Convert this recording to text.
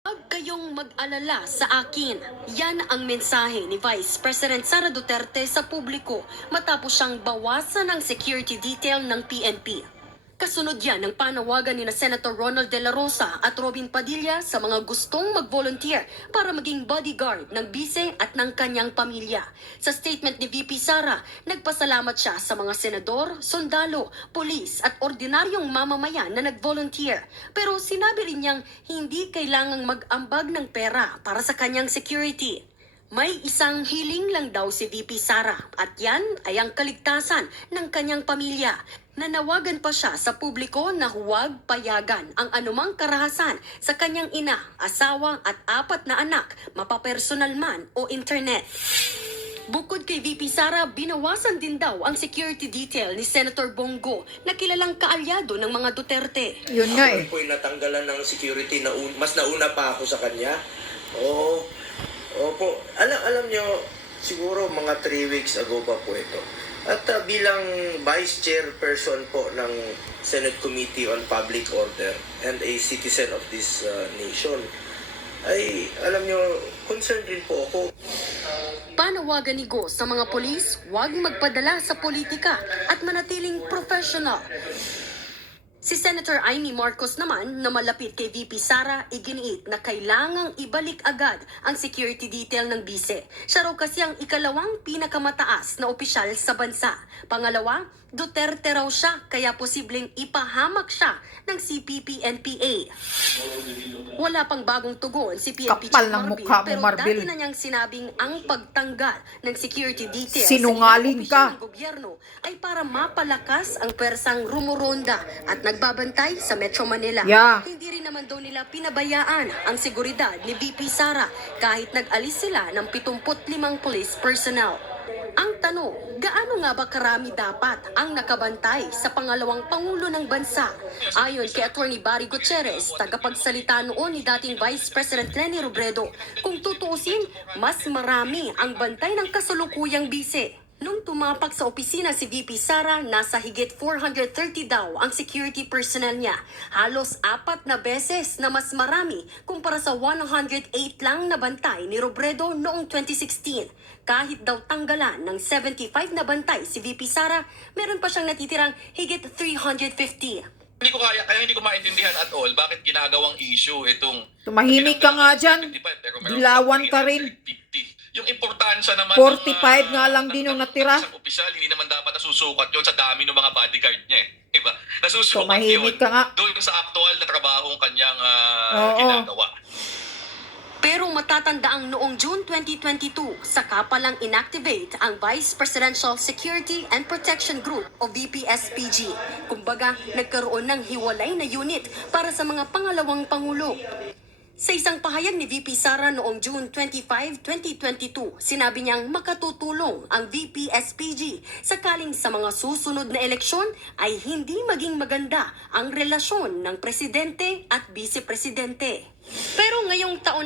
Huwag kayong mag-alala sa akin. Yan ang mensahe ni Vice President Sara Duterte sa publiko matapos siyang bawasan ang security detail ng PNP. Kasunod yan ng panawagan ni Senator Ronald De La Rosa at Robin Padilla sa mga gustong mag-volunteer para maging bodyguard ng bise at ng kanyang pamilya. Sa statement ni VP Sara, nagpasalamat siya sa mga senador, sundalo, pulis at ordinaryong mamamayan na nag-volunteer. Pero sinabi rin niyang hindi kailangang mag-ambag ng pera para sa kanyang security. May isang hiling lang daw si VP Sara at yan ay ang kaligtasan ng kanyang pamilya. Nanawagan pa siya sa publiko na huwag payagan ang anumang karahasan sa kanyang ina, asawa at 4 na anak, mapapersonal man o internet. Bukod kay VP Sara, binawasan din daw ang security detail ni Senator Bongo na kilalang kaalyado ng mga Duterte. Yun nga eh. Ako po'y natanggalan ng security na mas nauna pa ako sa kanya. Opo. Alam nyo, siguro mga 3 weeks ago pa po ito. At bilang Vice Chairperson po ng Senate Committee on Public Order and a citizen of this nation, ay alam nyo, concerned rin po ako. Panawagan ni Go sa mga polis, huwag magpadala sa politika at manatiling professional. Si Senator Amy Marcos naman na malapit kay VP Sara, iginiit na kailangang ibalik agad ang security detail ng bise. Siya raw kasi ang ikalawang pinakamataas na opisyal sa bansa. Pangalawa, Duterte raw siya kaya posibleng ipahamak siya ng CPP-NPA. Wala pang bagong tugon si PNP Kapal ng mukha mo, pero Marbil. dati na niyang sinabing ang pagtanggal ng security detail Sinungaling sa ilang opisyal ka. ng gobyerno ay para mapalakas ang persang rumuronda at nagbabantay sa Metro Manila. Yeah. Hindi rin naman daw nila pinabayaan ang seguridad ni VP Sara kahit nag-alis sila ng 75 police personnel. Ang tanong, gaano nga ba karami dapat ang nakabantay sa pangalawang Pangulo ng bansa? Ayon kay Attorney Barry Gutierrez, tagapagsalita noon ni dating Vice President Leni Robredo, kung tutuusin, mas marami ang bantay ng kasalukuyang bise. Nung tumapak sa opisina si VP Sara, nasa higit 430 daw ang security personnel niya. Halos 4 na beses na mas marami kumpara sa 108 lang na bantay ni Robredo noong 2016. Kahit daw tanggalan ng 75 na bantay si VP Sara, meron pa siyang natitirang higit 350. Kaya hindi ko maintindihan at all bakit ginagawang issue itong Tumahimik ka nga dyan. Dilawan ka rin. Yung importansya naman 45 nga lang din yung natira. Isang opisyal, hindi naman dapat nasusukat yun sa dami ng mga bodyguard niya eh. Diba? Nasusukat Tumahimik yun ka nga. doon sa actual na trabahong kanyang Oo. ginagawa. Pero matatandaang noong June 2022, saka palang inactivate ang Vice Presidential Security and Protection Group o VPSPG. Kumbaga, nagkaroon ng hiwalay na unit para sa mga pangalawang pangulo. Sa isang pahayag ni VP Sara noong June 25, 2022, sinabi niyang makatutulong ang VPSPG sakaling sa mga susunod na eleksyon ay hindi maging maganda ang relasyon ng presidente at vice-presidente. Pero ngayong taon